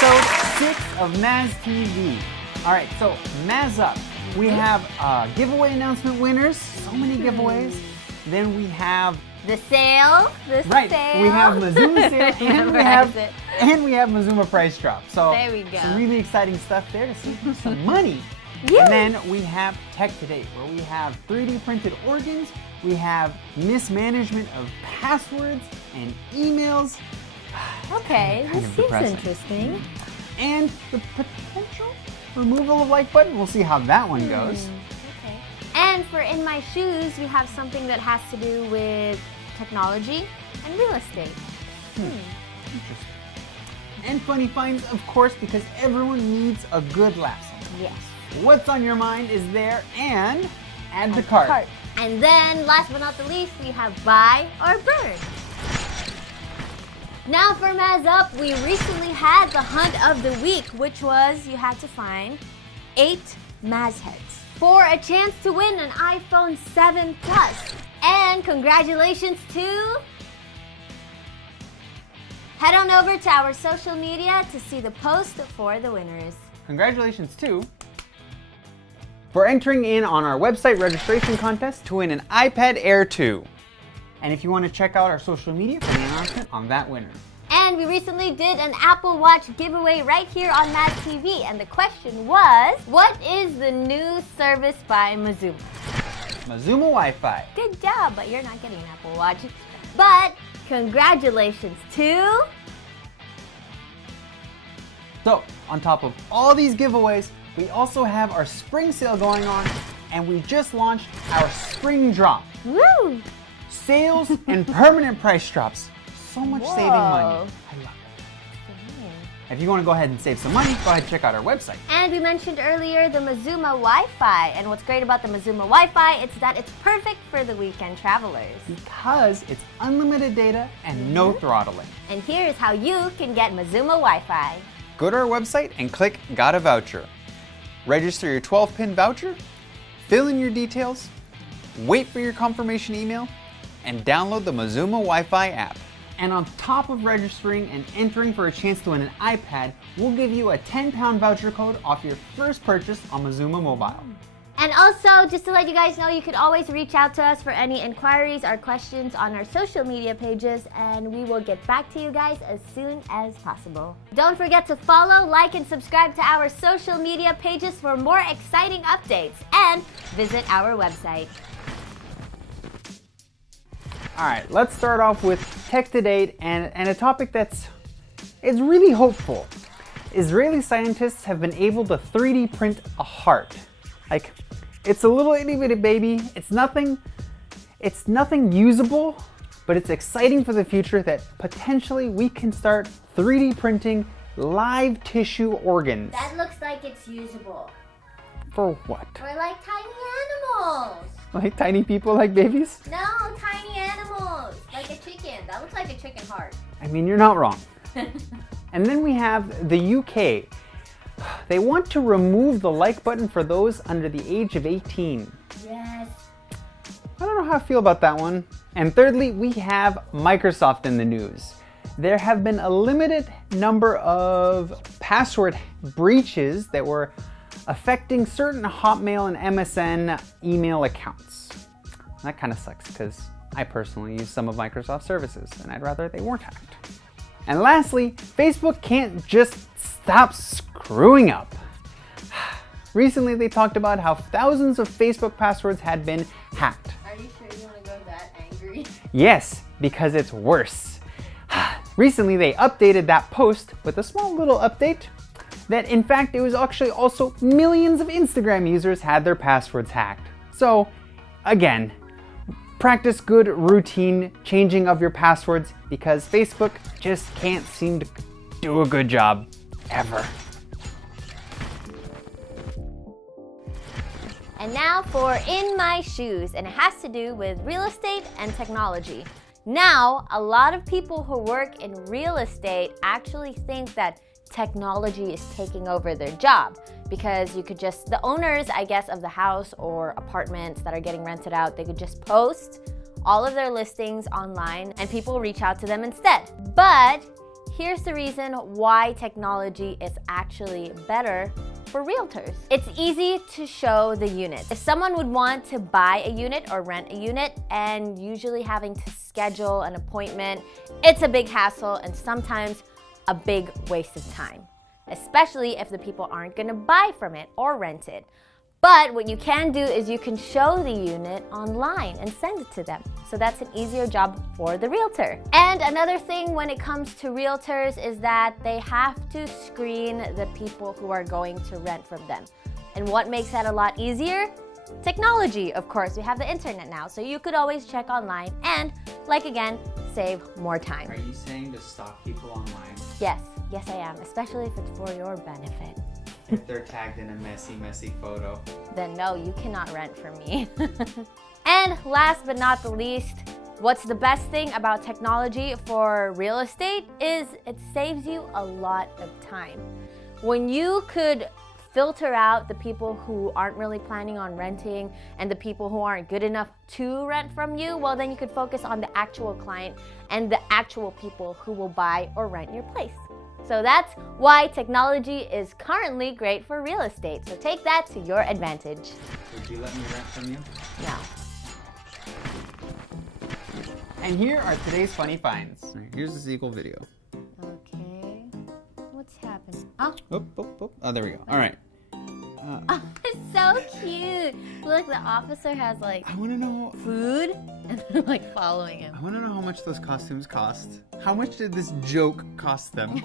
episode 6 of Maz TV. All right, so Maz Up. We have giveaway announcement winners. So many giveaways. Then we have the sale. We have Mazuma sale and we have Mazuma price drop. So there we go. Some really exciting stuff there to see some money. Yeah. And then we have Tech to Date, where we have 3D printed organs. We have mismanagement of passwords and emails. Okay, this seems depressing. interesting. And the potential removal of like button. We'll see how that one goes. Okay. And for In My Shoes, we have something that has to do with technology and real estate. Interesting. And funny finds, of course, because everyone needs a good laugh sometimes. Yes. What's on your mind is there, and add to cart. And then, last but not the least, we have Buy or Burn. Now for Maz Up, we recently had the hunt of the week, which was you had to find 8 Maz heads for a chance to win an iPhone 7 Plus. And congratulations to... Head on over to our social media to see the post for the winners. Congratulations too for entering in on our website registration contest to win an iPad Air 2. And if you want to check out our social media for the announcement on that winner. And we recently did an Apple Watch giveaway right here on Maz TV. And the question was, what is the new service by Mazuma? Mazuma Wi-Fi. Good job, but you're not getting an Apple Watch. But congratulations to... So, on top of all these giveaways, we also have our spring sale going on, and we just launched our spring drop. Woo! Sales and permanent price drops. So much saving money. I love it. If you want to go ahead and save some money, go ahead and check out our website. And we mentioned earlier the Mazuma Wi-Fi. And what's great about the Mazuma Wi-Fi is that it's perfect for the weekend travelers. Because it's unlimited data and no throttling. And here's how you can get Mazuma Wi-Fi. Go to our website and click Got a Voucher. Register your 12-pin voucher, fill in your details, wait for your confirmation email, and download the Mazuma Wi-Fi app. And on top of registering and entering for a chance to win an iPad, we'll give you a 10-pound voucher code off your first purchase on Mazuma Mobile. And also, just to let you guys know, you could always reach out to us for any inquiries or questions on our social media pages, and we will get back to you guys as soon as possible. Don't forget to follow, like, and subscribe to our social media pages for more exciting updates, and visit our website. All right, let's start off with Tech to Date and a topic that's really hopeful. Israeli scientists have been able to 3D print a heart. Like, it's a little itty bitty baby. It's nothing usable, but it's exciting for the future that potentially we can start 3D printing live tissue organs. That looks like it's usable. For what? For like tiny animals. Like tiny people, like babies? No, tiny animals. Like a chicken. That looks like a chicken heart. I mean, you're not wrong. And then we have the UK. They want to remove the like button for those under the age of 18. Yes. I don't know how I feel about that one. And thirdly, we have Microsoft in the news. There have been a limited number of password breaches that were affecting certain Hotmail and MSN email accounts. That kind of sucks because I personally use some of Microsoft's services and I'd rather they weren't hacked. And lastly, Facebook can't just stop screwing up. Recently, they talked about how thousands of Facebook passwords had been hacked. Are you sure you want to go that angry? Yes, because it's worse. Recently, they updated that post with a small little update that in fact it was actually also millions of Instagram users had their passwords hacked. So again, practice good routine changing of your passwords because Facebook just can't seem to do a good job ever. And now for In My Shoes, and it has to do with real estate and technology. Now, a lot of people who work in real estate actually think that technology is taking over their job because you could just, the owners, I guess, of the house or apartments that are getting rented out, they could just post all of their listings online and people reach out to them instead. But here's the reason why technology is actually better for realtors. It's easy to show the units. If someone would want to buy a unit or rent a unit and usually having to schedule an appointment, it's a big hassle and sometimes a big waste of time, especially if the people aren't gonna buy from it or rent it. But what you can do is you can show the unit online and send it to them. So that's an easier job for the realtor. And another thing when it comes to realtors is that they have to screen the people who are going to rent from them. And what makes that a lot easier? Technology, of course. We have the internet now, so you could always check online and, like again, save more time. Are you saying to stalk people online? Yes, I am, especially if it's for your benefit. If they're tagged in a messy photo. Then no, you cannot rent from me. And last but not the least, what's the best thing about technology for real estate is it saves you a lot of time. When you could filter out the people who aren't really planning on renting and the people who aren't good enough to rent from you, well then you could focus on the actual client and the actual people who will buy or rent your place. So that's why technology is currently great for real estate. So take that to your advantage. Would you let me rent from you? No. And here are today's funny finds. Here's the sequel video. Okay. What's happening? Oh. Oh, there we go. All right. Oh, it's so cute. Look, the officer has like I want to know food and they're like following him. I want to know how much those costumes cost. How much did this joke cost them?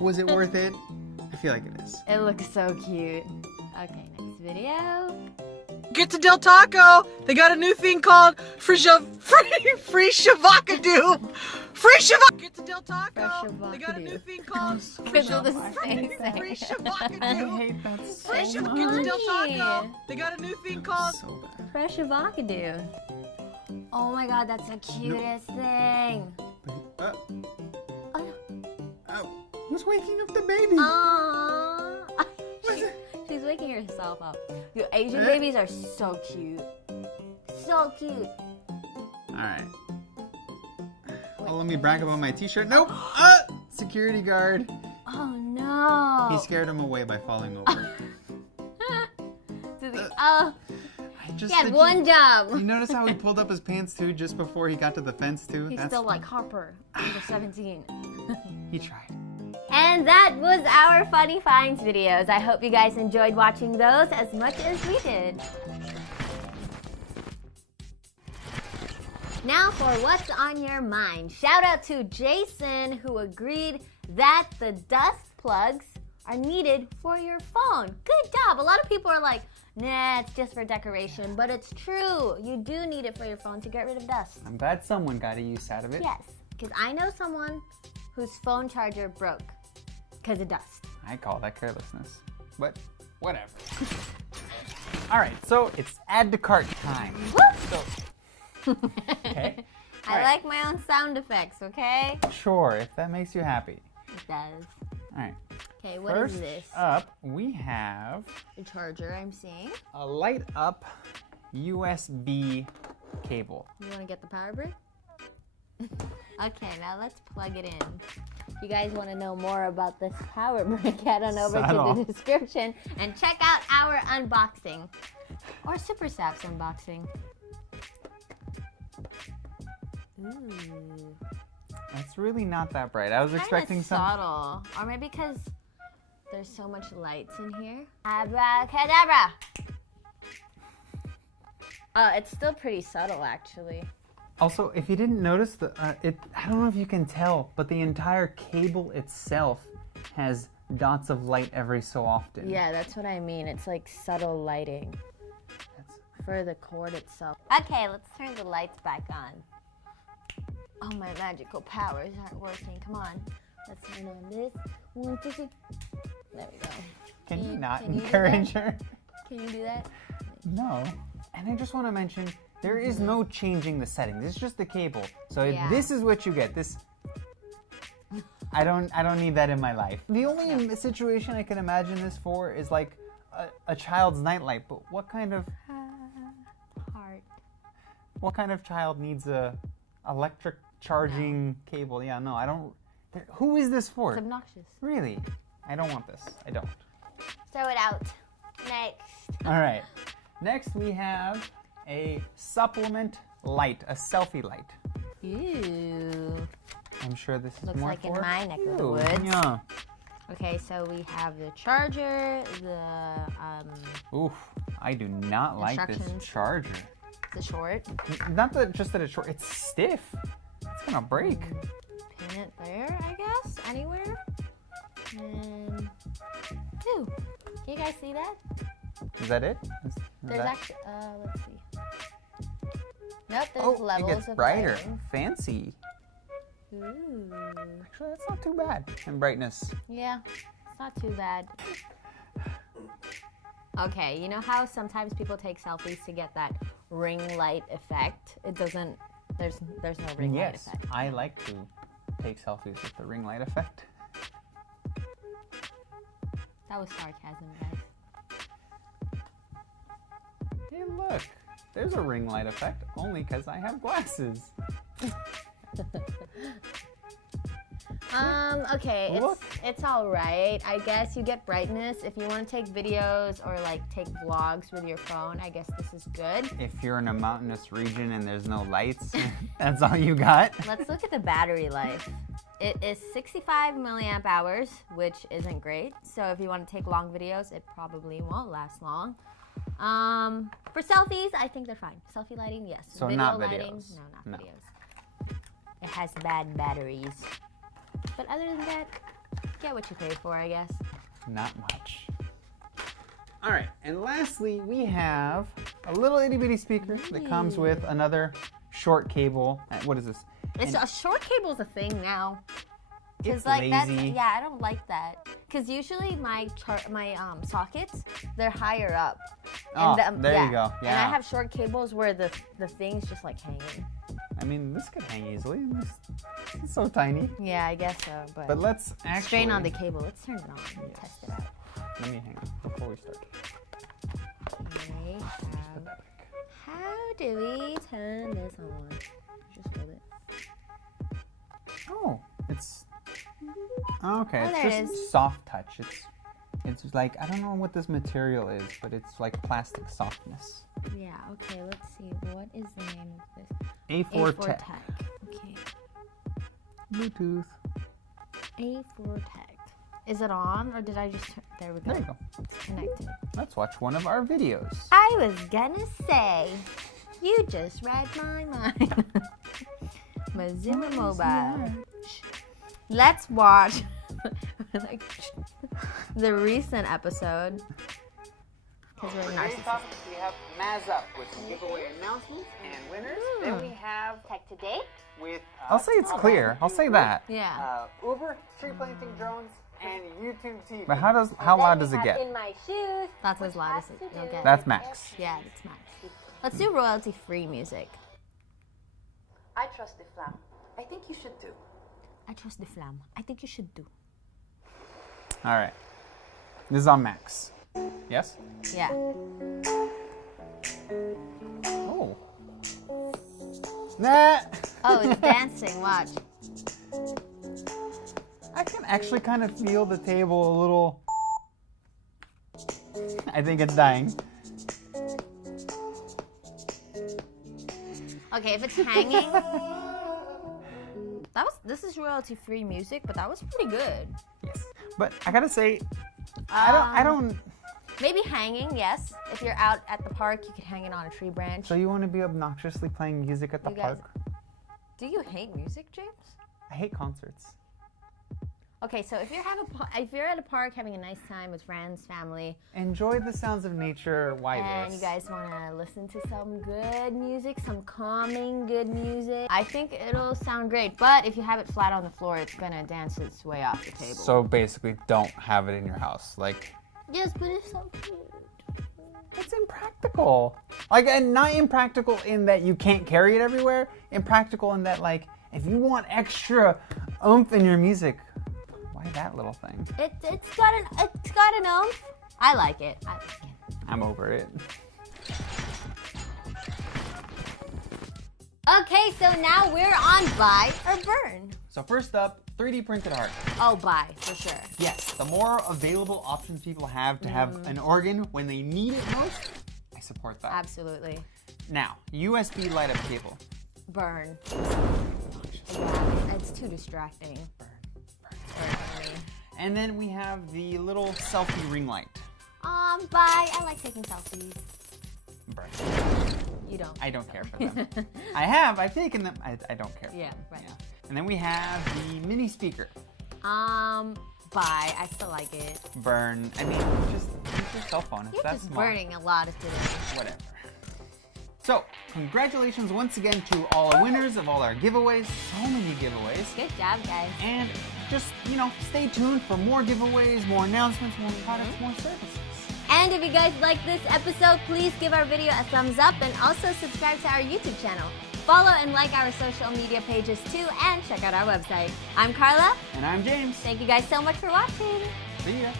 Was it worth it? I feel like it is. It looks so cute. Okay, next video. Get to Del Taco. They got a new thing called free shavacadoo. Free shavacadoo. Get to Del Taco. They got a new thing called free shavacadoo. I hate that so Free shavacadoo. much. Get to Del Funny. Taco. They got a new thing called So bad. Fresh avocado. Oh my god, that's the cutest thing. Oh, who's waking up the baby? Aww. She's waking herself up. Your Asian babies are so cute. So cute. All right. Oh, let me brag about my t-shirt. Nope. Security guard. Oh no. He scared him away by falling over. He had one job. You notice how he pulled up his pants too just before he got to the fence too? He's still like Harper, under 17. He tried. And that was our Funny Finds videos. I hope you guys enjoyed watching those as much as we did. Now for what's on your mind. Shout out to Jason who agreed that the dust plugs are needed for your phone. Good job. A lot of people are like, nah, it's just for decoration, but it's true. You do need it for your phone to get rid of dust. I'm glad someone got a use out of it. Yes, because I know someone whose phone charger broke because of dust. I call that carelessness, but whatever. All right, so it's add to cart time. So, okay. I like my own sound effects, okay? Sure, if that makes you happy. It does. All right. Okay, what is First this? up, we have A charger, I'm seeing. a light up USB cable. You want to get the power brick? Okay, now let's plug it in. If you guys want to know more about this power brick, head on over to the description and check out our unboxing. Or Super Sap's unboxing. Ooh. It's really not that bright. I was expecting some. Subtle. Or maybe because there's so much lights in here. Abracadabra! It's still pretty subtle, actually. Also, if you didn't notice, I don't know if you can tell, but the entire cable itself has dots of light every so often. Yeah, that's what I mean. It's like subtle lighting for the cord itself. Okay, let's turn the lights back on. Oh, my magical powers aren't working. Come on. Let's turn on this. 1, 2, 3. There we go. Can you not can you do encourage that? her? Can you do that? No. And I just want to mention, there is no changing the setting. This is just the cable. So Yeah. this is what you get. This. I don't need that in my life. The only situation I can imagine this for is like a child's nightlight. But what kind of Heart. What kind of child needs a electric charging cable? Yeah, no, I don't. Who is this for? It's obnoxious. Really? I don't want this. I don't. Throw it out. Next. All right. Next we have a supplement light, a selfie light. Ew. I'm sure this is Looks more like for in my neck of the you. woods. Yeah. Okay, so we have the charger, Oof. I do not like this Instructions. charger. the short. Not that just that it's short. It's stiff. It's gonna break. Pin it there, I guess. Anywhere. And ooh, can you guys see that? Is that it? There's that... actually let's see. Nope, there's Oh, levels it gets of brighter. lighting. Fancy. Ooh. Actually, that's not too bad in brightness. Yeah, it's not too bad. Okay, you know how sometimes people take selfies to get that ring light effect? It doesn't, there's no ring light Yes, effect. I like to take selfies with the ring light effect. That was sarcasm, guys. Hey, look. There's a ring light effect only because I have glasses. Okay, Look. it's all right. I guess you get brightness. If you want to take videos or like take vlogs with your phone, I guess this is good. If you're in a mountainous region and there's no lights, that's all you got. Let's look at the battery life. It is 65 milliamp hours, which isn't great. So if you want to take long videos, it probably won't last long. For selfies, I think they're fine. Selfie lighting, yes. So Video not lighting, videos. no, not No. videos. It has bad batteries. But other than that, get what you pay for, I guess. Not much. All right, and lastly, we have a little itty bitty speaker that comes with another short cable. What is this? It's a short cable's a thing now. It's Like that's, lazy. yeah, I don't like that. Cause usually my sockets, they're higher up. Oh, And there you go. And I Yeah. have short cables where the thing's just like hanging. I mean, this could hang easily. It's so tiny. Yeah, I guess so. But let's actually strain on the cable. Let's turn it on and test it out. Let me hang on before we start. Okay. Put that back. How do we turn this on? Just hold it. Oh, it's okay. Oh, It's there it just is. soft touch. It's like I don't know what this material is, but it's like plastic softness. Yeah. Okay. Let's see. What is the name of this? A4 A4 Tech. Tech. Okay. Bluetooth. A4 Tech. Is it on or did I just turn? There we go. There you go. It's connected. Let's watch one of our videos. I was gonna say, you just read my mind. Mazuma Mobile. Let's watch like, the recent episode. Because we're narcissists. We have Maz Up with some giveaway announcements and winners. Then we have Tech Today? with I'll say it's clear. I'll say that. Yeah. Uber, tree planting drones, and YouTube TV. But how loud does it get? In my shoes. That's as loud as it'll get. That's max. Yeah, that's max. Let's do royalty-free music. I trust the flam. I think you should do. I trust the flam. I think you should do. All right. This is on max. Yes? Yeah. Oh. Nah. Oh, it's dancing. Watch. I can actually kind of feel the table a little. I think it's dying. Okay, if it's hanging. This is royalty-free music, but that was pretty good. Yes. But I gotta say, I don't. Maybe hanging, yes. If you're out at the park, you could hang it on a tree branch. So you want to be obnoxiously playing music at the You guys- park? Do you hate music, James? I hate concerts. Okay, so if you're at a park having a nice time with friends, family, Enjoy the sounds of nature. Why and this? you guys want to listen to some good music, some calming good music, I think it'll sound great. But if you have it flat on the floor, it's gonna dance its way off the table. So basically, don't have it in your house. Like, yes, but it's so cute. it's impractical. Like, and not impractical in that you can't carry it everywhere. Impractical in that, like, if you want extra oomph in your music, why that little thing? It's got an oomph. I like it. I'm over it. Okay, so now we're on buy or burn. So first up, 3D printed heart. Oh, buy, for sure. Yes, the more available options people have to have an organ when they need it most, I support that. Absolutely. Now, USB light up cable. Burn. Yeah, it's too distracting. Burn for me. And then we have the little selfie ring light. Bye. I like taking selfies. Burn. You don't. I don't care for them. I've taken them. I don't care for Yeah, them. right. Yeah. And then we have the mini speaker. Bye. I still like it. Burn. I mean, just use your cell phone. It's You're that just small. burning a lot of today. Whatever. So, congratulations once again to all our winners of all our giveaways. So many giveaways. Good job, guys. And just, stay tuned for more giveaways, more announcements, more products, more services. And if you guys like this episode, please give our video a thumbs up and also subscribe to our YouTube channel. Follow and like our social media pages too, and check out our website. I'm Carla. And I'm James. Thank you guys so much for watching. See ya.